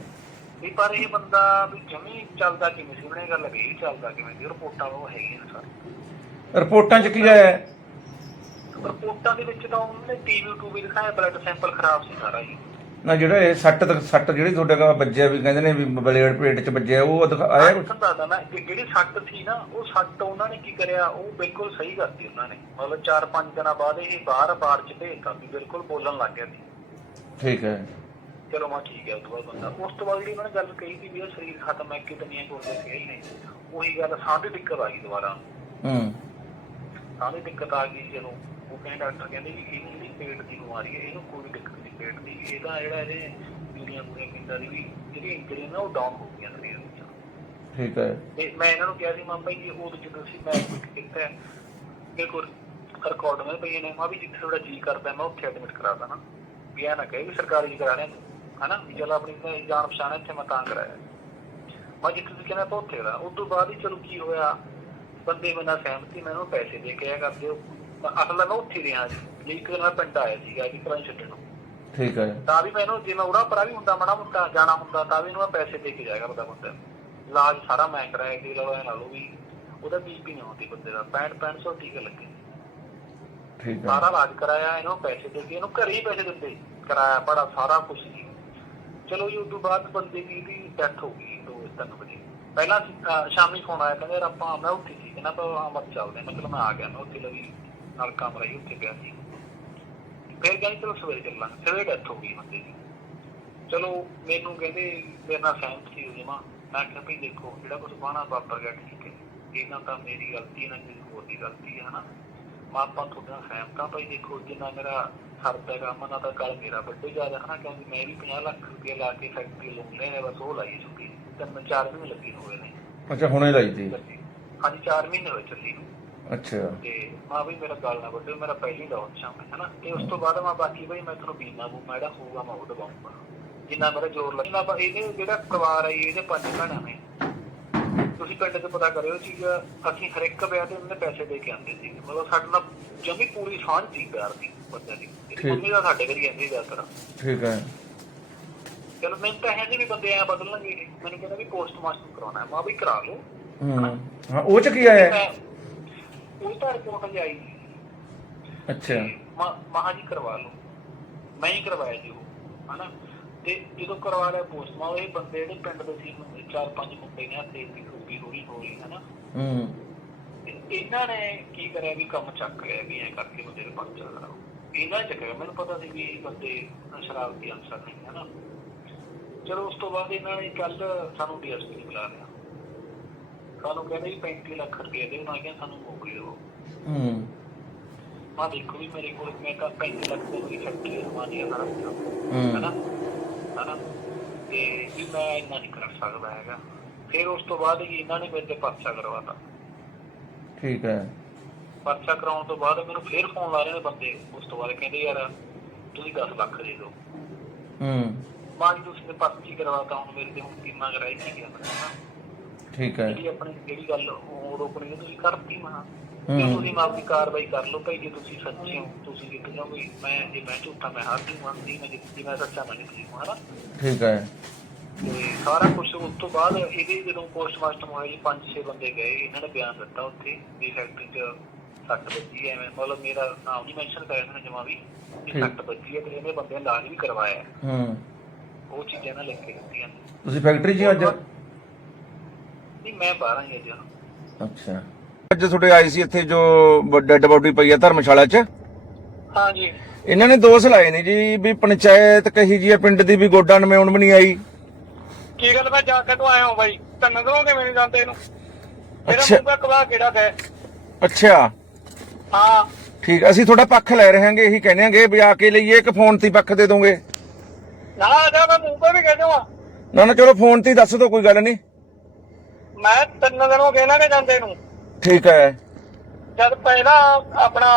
Speaker 5: ਵੀ ਪਰ ਇਹ ਬੰਦਾ ਵੀ ਜਮੀ ਚੱਲਦਾ ਕਿਵੇਂ ਸੀ? ਉਹਨੇ ਗੱਲ ਵੀ ਚੱਲਦਾ ਕਿਵੇਂ ਸੀ? ਰਿਪੋਰਟਾਂ ਉਹ ਹੈਗੀਆਂ ਨੇ ਸਰ
Speaker 2: ਰਿਪੋਰਟਾਂ 'ਚ ਕੀ ਆਇਆ?
Speaker 5: ਰਿਪੋਰਟਾਂ ਦੇ ਵਿੱਚ ਤਾਂ ਉਹਨੇ ਟੀਵੀ ਟੂਵੀ ਦਿਖਾਇਆ ਬਲੱਡ ਸੈਂਪਲ ਖਰਾਬ ਸੀ ਸਾਰਾ ਜੀ।
Speaker 2: ਨਾ ਜਿਹੜਾ ਇਹ ਸੱਟ ਤੱਕ ਸੱਟ ਜਿਹੜੀ ਤੁਹਾਡੇ ਕੋਲ ਵੱਜਿਆ ਵੀ ਕਹਿੰਦੇ ਨੇ ਵੀ ਬਲੇਡ ਪੇਟ 'ਚ ਵੱਜਿਆ ਉਹ ਆਇਆ
Speaker 5: ਤੁਹਾਨੂੰ ਦੱਸਦਾ ਕਿ ਜਿਹੜੀ ਸੱਟ ਸੀ ਨਾ ਉਹ ਸੱਟ ਉਹਨਾਂ ਨੇ ਕੀ ਕਰਿਆ? ਉਹ ਬਿਲਕੁਲ ਸਹੀ ਕਰਤੀ ਉਹਨਾਂ ਨੇ। ਮਤਲਬ 4-5 ਦਿਨਾਂ ਬਾਅਦ ਇਹ ਬਾਹਰ ਬਾਹਰ ਚ ਭੇਜਤਾ ਵੀ ਬਿਲਕੁਲ ਬੋਲਣ ਲੱਗ ਗਿਆ ਸੀ।
Speaker 2: ਠੀਕ ਹੈ।
Speaker 5: ਚਲੋ ਮੈਂ ਠੀਕ ਹੈ ਉਸ ਤੋਂ ਬਾਅਦ ਬੰਦਾ ਉਸ ਤੋਂ ਬਾਅਦ ਜਿਹੜੀ ਉਹਨਾਂ ਨੇ ਗੱਲ ਕਹੀ ਸੀ ਵੀ ਇਹ ਸਰੀਰ ਖਤਮ ਹੈ ਕਿਤਨੀਆਂ ਕੋਲ ਦੇ ਹੀ ਨਹੀਂ। ਉਹੀ ਗੱਲ ਸਾਹ ਦੀ ਦਿੱਕਤ ਆ ਗਈ ਦੁਬਾਰਾ।
Speaker 2: ਹੂੰ।
Speaker 5: ਸਾਹ ਦੀ ਦਿੱਕਤ ਆ ਗਈ ਜਦੋਂ ਉਹ ਕਹਿੰਦੇ ਡਾਕਟਰ ਕਹਿੰਦੇ ਵੀ ਇਹ ਜਿਹੜੀ ਪੇਟ ਦੀ ਬਿਮਾਰੀ ਹੈ ਇਹਨੂੰ ਕੋਈ ਦਿੱਕਤ ਨਹੀਂ ਪੇਟ ਦੀ ਇਹਦਾ ਜਿਹੜਾ ਇਹਦੇ ਦੁਨੀਆ ਪੂਰੀਆਂ ਪਿੰਡਾਂ ਦੀ ਵੀ ਜਿਹੜੀ ਇੰਜਰੀ ਨਾ ਉਹ ਡਾਊਨ ਹੋ ਗਈਆਂ ਸਰੀਰ ਵਿੱਚ।
Speaker 2: ਠੀਕ ਹੈ।
Speaker 5: ਤੇ ਮੈਂ ਇਹਨਾਂ ਨੂੰ ਕਿਹਾ ਸੀ ਮਾਮਾ ਜੀ ਉਹ ਜਦੋਂ ਸੀ ਮੈਂ ਐਡਮਿਟ ਕੀਤਾ ਹੈ, ਮੇਰੇ ਕੋਲ ਰਿਕਾਰਡ ਮੈਂ ਪਈ ਨੇ ਮਾ ਵੀ ਜਿੱਥੇ ਥੋੜਾ ਜੀ ਕਰਦਾ ਮੈਂ ਉੱਥੇ ਐਡਮਿਟ ਕਰਾ ਦਾਂ ਵੀ ਇਹ ਨਾ ਕਹੇ ਵੀ ਸਰਕਾਰੀ ਕਰਾ ਰਹੇ ਤੂੰ ਹਨਾ ਵੀ ਚਲ ਆਪਣੀ ਜਾਣ ਪਛਾਣ ਇੱਥੇ ਮੈਂ ਤਾਂ ਕਰਾਇਆ। ਮੈਂ ਜਿੱਥੇ ਤੁਸੀਂ ਕਹਿੰਦਾ ਤਾਂ ਉੱਥੇ ਦਾ ਉਸ ਤੋਂ ਬਾਅਦ ਹੀ ਚਲੋ ਕੀ ਹੋਇਆ ਬੰਦੇ ਬਿਨਾਂ ਸਹਿਮਤੀ ਮੈਂ ਉਹਨੂੰ ਪੈਸੇ ਦੇ ਕੇ ਆਇਆ ਕਰਦੇ ਹੋ ਅਸਲ ਮੈਂ ਉੱਥੇ ਰਿਹਾ ਜੀ ਇੱਕ ਦਿਨ ਮੈਂ ਪਿੰਡ ਆਇਆ ਸੀਗਾ ਜੀ ਕਰਾਂ ਛੱਡਣ ਨੂੰ।
Speaker 2: ਠੀਕ ਹੈ
Speaker 5: ਤਾਂ ਵੀ ਮੈਨੂੰ ਜੇ ਮੈਂ ਉਹਦਾ ਪਰਾ ਵੀ ਹੁੰਦਾ ਮਣਾ ਮੁੰਡਾ ਜਾਣਾ ਹੁੰਦਾ ਤਾਂ ਵੀ ਮੈਂ ਪੈਸੇ ਦੇ ਕੇ ਜਾਏਗਾ ਬੰਦਾ ਬੰਦਾ। ਇਲਾਜ ਸਾਰਾ ਮੈਂ ਕਰਾਇਆ ਕਿ ਲਵਾ ਨਾਲ ਉਹ ਵੀ। ਉਹਦਾ ਬੀਪੀ ਨਹੀਂ ਹੁੰਦੀ ਬੰਦੇ ਦਾ 65 6500 ਟੀਕੇ ਲੱਗੇ।
Speaker 2: ਠੀਕ ਹੈ
Speaker 5: ਸਾਰਾ ਇਲਾਜ ਕਰਾਇਆ ਇਹਨੂੰ ਪੈਸੇ ਦੇ ਕੇ ਇਹਨੂੰ ਘਰੇ ਹੀ ਪੈਸੇ ਦਿੱਤੇ ਕਰਾਇਆ ਬੜਾ ਸਾਰਾ ਕੁਝ ਸੀ। ਚਲੋ ਜੀ ਉਸ ਬਾਅਦ ਬੰਦੇ ਦੀ ਵੀ ਡੈਥ ਹੋ ਗਈ ਦੋ ਤਿੰਨ ਵਜੇ। ਪਹਿਲਾਂ ਅਹ, ਸ਼ਾਮੀ ਫੋਨ ਆਇਆ ਕਹਿੰਦੇ ਆਪਾਂ ਮੈਂ ਉੱਥੇ ਸੀ। ਕਹਿੰਦਾ ਆਪਾਂ ਅਮਰ ਚੱਲਦੇ ਮਤਲਬ ਮੈਂ ਆ ਗਿਆ ਮੈਂ ਉੱਥੇ ਲਵੀ ਨਾਲ ਕਮਰਾ ਹੀ ਉੱਥੇ ਪਿਆ ਸੀ। ਫਿਰ ਕਹਿੰਦੇ ਚਲੋ ਸਵੇਰੇ ਚੱਲਾਂਗੇ ਸਵੇਰੇ ਡੈਥ ਹੋ ਗਈ ਬੰਦੇ ਦੀ। ਚਲੋ ਮੈਨੂੰ ਕਹਿੰਦੇ ਮੇਰੇ ਨਾਲ ਸਹਿਮਤ ਸੀ ਜਮਾ। ਮੈਂ ਕਿਹਾ ਵੀ ਦੇਖੋ ਜਿਹੜਾ ਕੁਝ ਬਾਣਾ ਵਾਪਰ ਗਿਆ ਠੀਕ ਹੈ। ਇਹਨਾਂ ਤਾਂ ਮੇਰੀ ਗਲਤੀ ਨਾ ਕਿਸੇ ਹੋਰ ਦੀ ਗਲਤੀ ਹੈ ਹਨਾ। ਮੈਂ ਆਪਾਂ ਤੁਹਾਡਾ ਸਹਿਮਤ ਹਾਂ ਭਾਈ ਦੇਖੋ ਜਿੰਨਾ ਮੇਰਾ ਸਰਦਾ ਕੰਮ ਨਾ ਤਾਂ ਕੱਲ ਮੇਰਾ ਵੱਡੇ ਜ਼ਿਆਦਾ ਹਨਾ ਕਿਉਂਕਿ ਮੈਂ ਵੀ 50 ਲੱਖ ਰੁਪਏ ਲਾ ਕੇ ਫੈਕਟਰੀ ਲੋਨ ਲੈਣੇ ਬਸ ਉਹ ਲਾਈ ਛੁੱਟੀ ਤਿੰਨ ਚਾਰ ਮਹੀਨੇ ਲੱਗੇ ਹੋਏ ਨੇ।
Speaker 2: ਅੱਛਾ ਹੁਣੇ ਲਾਈ ਤੀ
Speaker 5: ਹਾਂਜੀ 4 ਮਹੀਨੇ ਹੋਏ ਚੱਲੀ ਨੂੰ।
Speaker 2: ਅੱਛਾ।
Speaker 5: ਤੇ ਮਾਂ ਵੀ ਮੇਰਾ ਗੱਲ ਨਾ ਵੱਡੇ ਮੇਰਾ ਪਹਿਲੀ ਲੋਨ ਸ਼ਾਮ ਹੈ ਹਨਾ। ਤੇ ਉਸ ਤੋਂ ਬਾਅਦ ਮੈਂ ਬਾਕੀ ਬਈ ਮੈਂ ਤੁਹਾਨੂੰ ਬੀਮਾ ਬੂਮਾ ਜਿਹੜਾ ਹੋਊਗਾ ਮੈਂ ਉਹ ਦਵਾਉਂਗਾ ਜਿੰਨਾ ਮੇਰਾ ਜ਼ੋਰ ਲੱਗਦਾ ਇਹਦੇ ਜਿਹੜਾ ਪਰਿਵਾਰ ਹੈ ਜੀ, ਇਹਦੇ ਪੰਜ ਭੈਣਾਂ ਨੇ। ਤੁਸੀਂ ਪਿੰਡ 'ਚ ਪਤਾ ਕਰਿਓ ਚੀਜ਼ ਅਸੀਂ ਹਰ ਇੱਕ ਵਿਆਹ ਤੇ ਉਹਨਾਂ ਦੇ ਪੈਸੇ ਦੇ ਕੇ ਆਉਂਦੇ ਸੀ। ਮਤਲਬ ਸਾਡੇ ਨਾਲ ਜਮੀ ਪੂਰੀ ਸਾਂਝ ਸੀ ਪਿਆਰ ਦੀ ਬੰਦੇ ਦੀ। ਮੰਮੀ ਦਾ ਸਾਡੇ ਘਰ ਹੀ ਆਂਦੀ ਜ਼ਿਆਦਾਤਰ।
Speaker 2: ਠੀਕ ਹੈ।
Speaker 5: ਚਲੋ ਮੈਨੂੰ ਤਾਂ ਹੈ ਜੀ ਵੀ ਬੰਦੇ ਆ ਬਦਲਣਗੇ। ਮੈਨੂੰ ਕਹਿੰਦਾ ਵੀ ਪੋਸਟਮਾਸਟਰ ਕਰਾਉਣਾ ਹੈ ਮਾਂ ਵੀ ਕਰਾ ਲਓ
Speaker 2: ਹੂੰ। ਹਾਂ ਉਹ 'ਚ ਕੀ ਆਇਆ?
Speaker 5: ਮੈਂ ਉਹ ਤਾਂ ਰਿਪੋਰਟ ਜਾਈ
Speaker 2: ਅੱਛਾ।
Speaker 5: ਮਹਾ ਜੀ ਕਰਵਾ ਲਓ। ਮੈਂ ਹੀ ਕਰਵਾਇਆ ਜੀ ਉਹ ਹਨਾ? ਤੇ ਜਦੋਂ ਕਰਵਾ ਲਿਆ ਪੋਸਟਮਾ ਇਹ ਬੰਦੇ ਜਿਹੜੇ ਪਿੰਡ ਦੇ ਸੀ ਚਾਰ ਪੰਜ ਮੁੰਡੇ ਨੇ ਤੇ ਵੀ ਹੋਈ ਹੋਈ ਹਨਾ?
Speaker 2: ਹੂੰ।
Speaker 5: ਇਹਨਾਂ ਨੇ ਕੀ ਕਰਿਆ ਵੀ ਕੰਮ ਚੱਕ ਲਿਆ ਵੀ ਐ ਕਰਕੇ ਬੰਦੇ ਨੂੰ ਪਰਚਾ ਕਰਾਓ। ਇਹਨਾਂ ਚੱਕਿਆ ਮੈਨੂੰ ਪਤਾ ਸੀ ਵੀ ਇਹ ਬੰਦੇ ਸ਼ਰਾਰਤੀ ਅਨਸਰ ਨਹੀਂ ਹਨਾ? ਚਲੋ ਉਸ ਤੋਂ ਬਾਅਦ ਇਹਨਾਂ ਨੇ ਕੱਲ ਸਾਨੂੰ ਡੀਐਸਪੀ ਬੁਲਾ ਲਿਆ। ਸਾਨੂੰ ਕਹਿੰਦੇ ਵੀ 35 ਲੱਖ ਰੁਪਏ ਦੇ ਉਹਨਾਂ ਕਿਹਾ ਸਾਨੂੰ ਮੌਕੇ ਦਿਓ
Speaker 2: ਹੂੰ।
Speaker 5: ਮੈਂ ਦੇਖੋ ਵੀ ਮੇਰੇ ਕੋਲ ਮੈਂ ਤਾਂ 35 ਲੱਖ ਦੇ ਵੀ ਫੈਕਟਰੀ ਰਮਾਨੀ ਆ ਸਾਰਾ
Speaker 2: ਹੂੰ।
Speaker 5: ਹਨਾ? ਹਨਾ? ਤੇ ਵੀ ਮੈਂ ਇੰਨਾ ਨਹੀਂ ਕਰ ਸਕਦਾ ਹੈਗਾ। ਫਿਰ ਉਸ ਤੋਂ ਬਾਅਦ ਹੀ ਇਹਨਾਂ ਨੇ ਮੇਰੇ ਤੇ ਪਰਚਾ ਕਰਵਾਤਾ।
Speaker 2: ਠੀਕ ਹੈ।
Speaker 5: ਪਰਚਾ ਕਰਾਉਣ ਤੋਂ ਬਾਅਦ ਮੈਨੂੰ ਫਿਰ ਫੋਨ ਲਾ ਰਹੇ ਨੇ ਬੰਦੇ। ਉਸ ਤੋਂ ਬਾਅਦ ਕਹਿੰਦੇ ਯਾਰ ਤੁਸੀਂ 10 ਲੱਖ ਦੇ ਦਿਓ।
Speaker 2: ਹੂੰ।
Speaker 5: ਮਾਂ ਜੀ ਤੁਸੀਂ ਨੇ ਪਰਚੀ ਕਰਵਾਤਾ ਹੁਣ ਮੇਰੇ ਤੇ ਹੁਣ ਕੀਮਾ ਕਰਾਈ ਕੀ ਗਿਆ
Speaker 2: ਠੀਕ ਹੈ।
Speaker 5: ਜਿਹੜੀ ਆਪਣੀ ਜਿਹੜੀ ਗੱਲ ਉਹ ਰੋਕਣੀ ਹੈ ਤੁਸੀਂ ਕਰਤੀ ਮਾ
Speaker 2: ਹੂੰ।
Speaker 5: ਤੁਸੀਂ ਮਾਪੀ ਕਾਰਵਾਈ ਕਰ ਲਓ ਭਾਈ ਜੇ ਤੁਸੀਂ ਸੱਚੇ ਹੋ ਤੁਸੀਂ ਜਿੱਤ ਜਾਓਗੇ। ਮੈਂ ਜੇ ਮੈਂ ਝੂਠਾ ਮੈਂ ਹਾਰ ਨਹੀਂ ਮੈਂ ਜਿੱਤ ਮੈਂ ਸੱਚਾ ਮੈਂ ਹਨਾ
Speaker 2: ਠੀਕ ਹੈ।
Speaker 5: ਤੇ ਸਾਰਾ ਕੁਝ ਉਸ ਤੋਂ ਬਾਅਦ ਇਹਦੇ ਜਦੋਂ ਪੋਸਟਮਾਸਟਰ ਹੋਇਆ ਜੀ ਪੰਜ ਛੇ ਬੰਦੇ ਗਏ ਇਹਨਾਂ ਨੇ ਬਿਆਨ ਦਿੱਤਾ ਉੱਥੇ ਵੀ ਫੈਕਟਰੀ 'ਚ ਸੱਟ ਵੱਜੀ ਐਵੇਂ ਮਤਲਬ ਮੇਰਾ ਨਾਮ ਨਹੀਂ ਮੈਂਸ਼ਨ ਕਰਿਆ ਇਹਨਾਂ ਨੇ ਜਮਾ ਵੀ
Speaker 2: ਠੀਕ।
Speaker 5: ਸੱਟ ਵੱਜੀ ਹੈ ਤੇ ਇਹਨੇ ਬੰਦੇ ਇਲਾਜ ਵੀ ਕਰਵਾਇਆ। ਹੈ। ਉਹ ਚੀਜ਼ਾਂ ਨਾਲ ਲਿਖ ਕੇ ਦਿੱਤੀਆਂ ਨੇ।
Speaker 2: ਤੁਸੀਂ ਫੈਕਟਰੀ 'ਚ ਹੀ ਅੱਜ?
Speaker 5: ਨਹੀਂ ਮੈਂ ਬਾਹਰ ਹੀ ਅੱਜ
Speaker 2: ਅੱਛਾ। ਅੱਜ ਤੁਹਾਡੇ ਆਈ ਸੀ ਇੱਥੇ ਜੋ ਡੈੱਡ ਬੋਡੀ ਪਈ ਹੈ ਧਰਮਸ਼ਾਲਾ 'ਚ?
Speaker 5: ਹਾਂ ਜੀ।
Speaker 2: ਇਹਨਾਂ ਨੇ ਦੋਸ਼ ਲਾਏ ਨੇ ਜੀ ਵੀ ਪੰਚਾਇਤ ਕਹੀ ਜੀ ਹੈ ਪਿੰਡ ਦੀ ਵੀ ਗੋਡਾ ਨਵੇਂ ਵੀ ਨਹੀਂ ਆਈ।
Speaker 4: ਕੀ ਗੱਲ ਮੈਂ ਜਾ ਕੇ ਤੋਂ ਆਇਆ ਹਾਂ ਬਾਈ? ਤੈਨੂੰ ਕਿਉਂ ਕਿਵੇਂ ਨਹੀਂ ਜਾਂਦੇ ਇਹਨੂੰ? ਮੇਰਾ
Speaker 2: ਅੱਛਾ।
Speaker 4: ਮੂੰਹ ਕਵਾ ਕਿਹੜਾ ਗਏ
Speaker 2: ਅੱਛਾ।
Speaker 4: ਹਾਂ।
Speaker 2: ਠੀਕ ਅਸੀਂ ਤੁਹਾਡਾ ਪੱਖ ਲੈ ਰਹੇ ਹਾਂਗੇ ਇਹੀ ਕਹਿੰਦੇ ਹਾਂਗੇ ਵੀ ਆ ਕੇ ਲਈਏ ਕਿ ਫੋਨ ਤੇ ਹੀ ਪੱਖ ਦੇ ਦੋਗੇ।
Speaker 4: ਨਾ ਜਾ ਮੈਂ ਮੂੰਹ ਤੇ ਵੀ ਕਹਿ ਜਾਵਾਂ
Speaker 2: ਨਾ ਨਾ ਚਲੋ ਫੋਨ ਤੇ ਹੀ ਦੱਸ ਦਿਓ ਕੋਈ ਗੱਲ ਨਹੀਂ।
Speaker 4: ਮੈਂ ਤਿੰਨ ਦਿਨ ਹੋ ਗਏ ਨਾ ਜਾਂਦੇ ਨੂੰ।
Speaker 2: ਠੀਕ ਹੈ।
Speaker 4: ਜਦ ਪਹਿਲਾਂ ਆਪਣਾ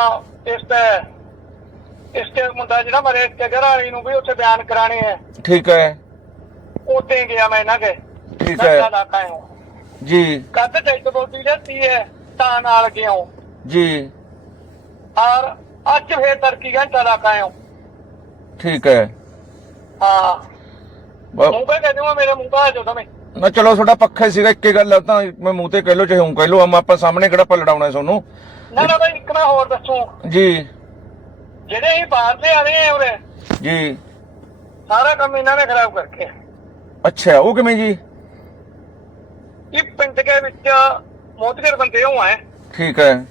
Speaker 4: ਇਸ ਤੇ ਇਸ ਤੇ ਮੁੰਡਾ ਜਿਹੜਾ ਮਰੇ ਤੇ ਘਰਾਲੀ ਨੂੰ ਵੀ ਉੱਥੇ ਬਿਆਨ ਕਰਾਣੇ ਹੈ
Speaker 2: ਠੀਕ ਹੈ।
Speaker 4: ਉੱਥੇ ਗਿਆ ਮੈਂ ਨਾ ਕੇ
Speaker 2: ਠੀਕ ਹੈ।
Speaker 4: ਦਾ ਕਾਇਓ
Speaker 2: ਜੀ।
Speaker 4: ਕੱਦ ਟੈਕ ਬੋਡੀ ਲੈਤੀ ਹੈ ਤਾਂ ਨਾਲ ਗਿਆ
Speaker 2: ਜੀ।
Speaker 4: ਔਰ ਅੱਜ ਫੇਰ ਤਰਕੀ ਘੰਟਾ ਦਾ ਕਾਇਓ
Speaker 2: ਠੀਕ ਹੈ।
Speaker 4: ਹਾਂ।
Speaker 2: ਬ-
Speaker 4: ਮੂੰਹ ਤੇ ਕਹਿ ਜਾਵਾਂ ਮੇਰੇ ਮੂੰਹ ਤੇ ਜੋ તમે
Speaker 2: ਨਾ ਚਲੋ ਤੁਹਾਡਾ ਪੱਖਾ ਹੀ ਸੀਗਾ ਇੱਕੇ ਗੱਲ ਆ ਤਾਂ ਮੈਂ ਮੂੰਹ ਤੇ ਕਹਿ ਲਓ ਚਾਹੇ ਹੂੰ ਕਹਿ ਲਓ ਆਪਾਂ ਸਾਹਮਣੇ ਕਿਹੜਾ ਪਲੜਾਉਣਾ ਤੁਹਾਨੂੰ
Speaker 4: ਨਾ ਨਾ ਬਈ ਇੱਕ ਮੈਂ ਹੋਰ ਦੱਸੂ।
Speaker 2: ਜੀ।
Speaker 4: ਜਿਹੜੇ ਹੀ ਬਾਹਰ ਦੇ ਆ ਰਹੇ ਆ ਉਰੇ
Speaker 2: ਜੀ।
Speaker 6: ਸਾਰਾ ਕੰਮ ਇਹਨਾਂ ਨੇ ਖਰਾਬ ਕਰਕੇ।
Speaker 2: ਅੱਛਾ ਉਹ ਕਿਵੇਂ ਜੀ?
Speaker 6: ਇਹ ਪਿੰਡ ਦੇ ਵਿੱਚ ਮੋਤਗਰ ਬੰਦੇ ਹੋ। ਆਏ
Speaker 2: ਠੀਕ ਹੈ।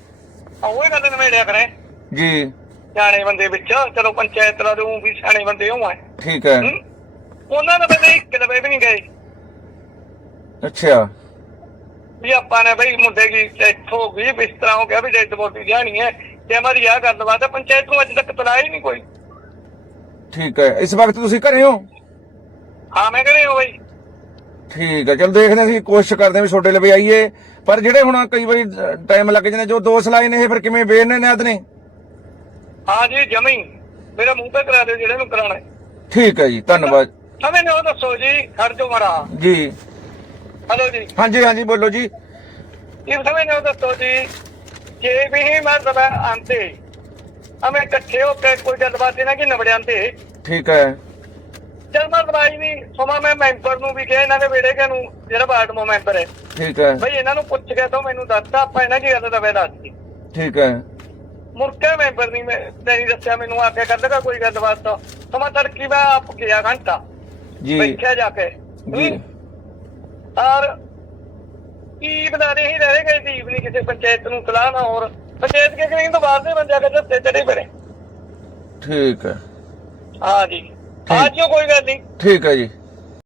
Speaker 6: ਉਹ ਇਹ ਗੱਲ ਨਵੇੜਿਆ ਕਰੇ।
Speaker 2: ਜੀ।
Speaker 6: ਸਿਆਣੇ ਬੰਦੇ ਵਿੱਚ ਚਲੋ ਪੰਚਾਇਤ ਦਾ ਨੂੰ ਵੀ ਸਿਆਣੇ ਬੰਦੇ ਹੋ। ਆਏ
Speaker 2: ਠੀਕ ਹੈ?
Speaker 6: ਉਹਨਾਂ ਨੇ ਬੰਦੇ ਇੱਕ ਲਵੇ ਵੀ ਨਹੀਂ ਗਏ।
Speaker 2: ਅੱਛਾ।
Speaker 6: ਵੀ ਆਪਾਂ ਨੇ ਬਈ ਮੁੰਡੇ ਦੀ ਡੈਥ ਹੋ ਗਈ ਬਿਸਤਰਾ ਹੋ ਗਿਆ ਵੀ ਡੈਡ ਬੋਡੀ ਜਾਣੀ ਹੈ ਤੇ ਹਮਾਰੀ ਆ ਗੱਲਬਾਤ ਹੈ ਪੰਚਾਇਤ ਨੂੰ ਅੱਜ ਤੱਕ ਤਲਾਈ ਹੀ ਨਹੀਂ ਕੋਈ।
Speaker 2: ਠੀਕ ਹੈ। ਇਸ ਵਕਤ ਤੁਸੀਂ ਘਰੇ ਹੋ?
Speaker 6: ਹਾਂ ਮੈਂ ਕਹਿੰਦੇ ਹੋ ਬਈ?
Speaker 2: ਠੀਕ ਹੈ ਚਲ ਦੇਖਦੇ ਹਾਂ ਅਸੀਂ ਕੋਸ਼ਿਸ਼ ਕਰਦੇ ਹਾਂ ਵੀ ਛੋਟੇ ਲਵੇ ਆਈਏ। ਪਰ ਜਿਹੜੇ ਹੁਣ ਕਈ ਵਾਰੀ ਟਾਈਮ ਲੱਗ ਜਾਂਦਾ ਜੋ ਦੋਸ਼ ਲਾਏ ਨੇ ਇਹ ਫਿਰ ਕਿਵੇਂ ਬੇਨ ਨੇ ਨੇ?
Speaker 6: ਹਾਂ ਜੀ ਜਮੀ। ਮੇਰਾ ਮੂੰਹ ਤੇ ਕਰਾ ਦਿਓ ਜਿਹੜੇ ਨੂੰ ਕਰਾਣਾ ਹੈ।
Speaker 2: ਠੀਕ ਹੈ ਜੀ ਧੰਨਵਾਦ।
Speaker 6: ਸਮੇਂ ਨੇ ਉਹ ਦੱਸੋ ਜੀ ਖੜ ਜੋ ਮਰਾ
Speaker 2: ਜੀ।
Speaker 6: ਹਲੋ ਜੀ।
Speaker 2: ਹਾਂਜੀ ਹਾਂਜੀ ਬੋਲੋ ਜੀ।
Speaker 6: ਇਸ ਸਮੇਂ ਨੇ ਉਹ ਦੱਸੋ ਜੀ ਜੇ ਵੀ ਹੀ ਮਤਲਬ ਆਂਦੇ ਹਮੇ ਇਕੱਠੇ ਹੋ ਕੇ ਕੋਈ ਗੱਲਬਾਤ ਇਹਨਾਂ ਕੀ ਨਵੜਿਆਂਦੇ
Speaker 2: ਠੀਕ ਹੈ।
Speaker 6: ਜਦ ਮੈਂ ਨਹੀਂ ਸਮਾਂ ਮੈਂ ਮੈਂਬਰ ਨੂੰ ਵੀ ਕਿਹਾ ਇਹਨਾਂ ਦੇ ਵੇੜੇ ਕੇ ਨੂੰ ਜਿਹੜਾ ਵਾਰਡ ਮੋ ਮੈਂਬਰ ਹੈ।
Speaker 2: ਠੀਕ ਹੈ।
Speaker 6: ਬਈ ਇਹਨਾਂ ਨੂੰ ਪੁੱਛ ਕੇ ਤਾਂ ਮੈਨੂੰ ਦੱਸਦਾ ਆਪਾਂ ਇਹਨਾਂ ਕੀ ਗੱਲ ਦਾ ਵੇ ਦੱਸਦੀ
Speaker 2: ਠੀਕ ਹੈ।
Speaker 6: ਮੁਰਕੇ ਮੈਂਬਰ ਨਹੀਂ ਮੈਂ ਨਹੀਂ ਦੱਸਿਆ ਮੈਨੂੰ ਆ ਕੇ ਕਰਦੇਗਾ ਕੋਈ ਗੱਲਬਾਤ ਤਾਂ। ਸਮਾਂ ਤੜਕੀ ਮੈਂ ਆਪ ਗਿਆ ਘੰਟਾ।
Speaker 2: ਜੀ।
Speaker 6: ਬੈਠਿਆ ਜਾ ਕੇ।
Speaker 2: ਜੀ।
Speaker 6: ਔਰ ਕੀ ਬਣਾ ਰਹੇ ਹੀ ਰਹੇ ਗਏ ਜੀ ਨਹੀਂ ਕਿਸੇ ਪੰਚਾਇਤ ਨੂੰ ਸਲਾਹ ਨਾ ਹੋਰ। ਪੰਚਾਇਤ ਕੇ ਕਰੀਂ ਤੋਂ ਬਾਅਦ ਦੇ ਬੰਦਿਆ ਕੇ ਦੱਸੇ ਚੜੇ ਬੜੇ
Speaker 2: ਠੀਕ ਹੈ।
Speaker 6: ਹਾਂ ਜੀ। ਕੋਈ ਗੱਲ ਨਹੀਂ।
Speaker 2: ਠੀਕ ਹੈ ਜੀ।